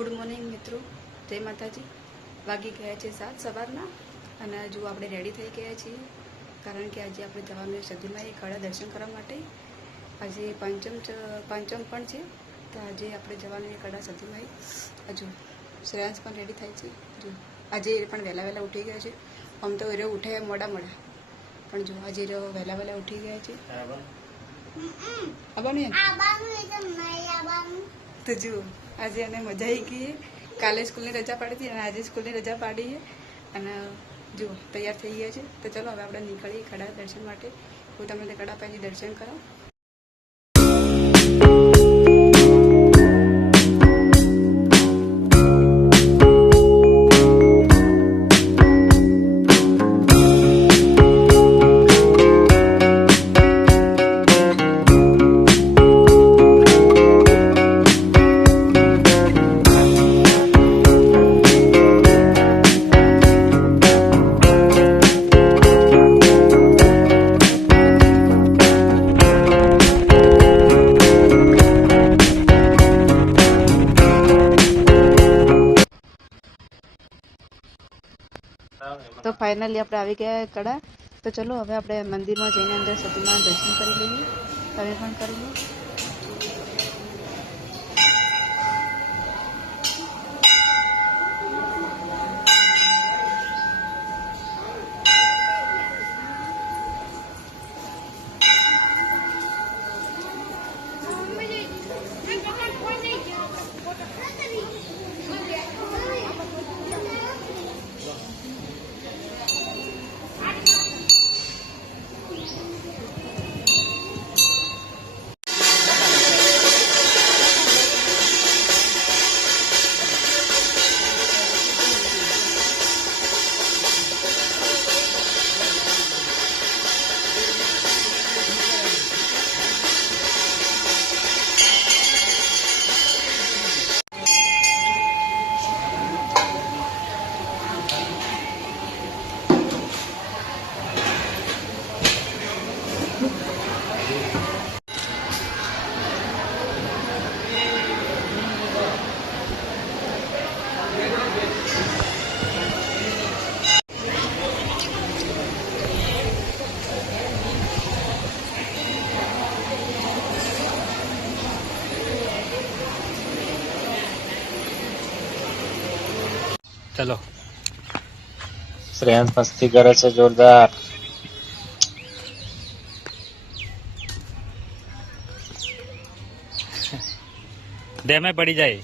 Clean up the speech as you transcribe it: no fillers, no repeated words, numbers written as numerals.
Good morning મિત્રો, જય માતાજી। વાગી ગયા છે 7 સવારના અને જો આપણે રેડી થઈ ગયા છીએ, કારણ કે આજે આપણે જવાનું સદીમાં ખડા દર્શન કરવા માટે। આજે પાંચમ પણ છે, તો આજે આપણે જવાનું ખડા સદીમાં। હજુ શ્રેયાંશ પણ રેડી થાય છે। જો આજે પણ વહેલા ઉઠી ગયા છે। આમ તો એ ઉઠે મોડા પણ જો આજે વહેલા ઉઠી ગયા છે। તો જો આજે એને મજા આવી ગઈ। કાલે સ્કૂલની રજા પાડી હતી અને આજે સ્કૂલની રજા પાડી છે અને જો તૈયાર થઈ ગયા છે। તો ચલો હવે આપણે નીકળીએ ખડા દર્શન માટે। હું તમને ખડા પાછી દર્શન કરાવું। તો ફાઇનલી આપણે આવી ગયા કડા। તો ચલો હવે આપણે મંદિરમાં જઈને અંદર સતીમાના દર્શન કરી લઈએ। તમે પણ કરી લો। चलो श्रेयांश मस्ती करे છે જોરદાર। डैम में पड़ी जाए।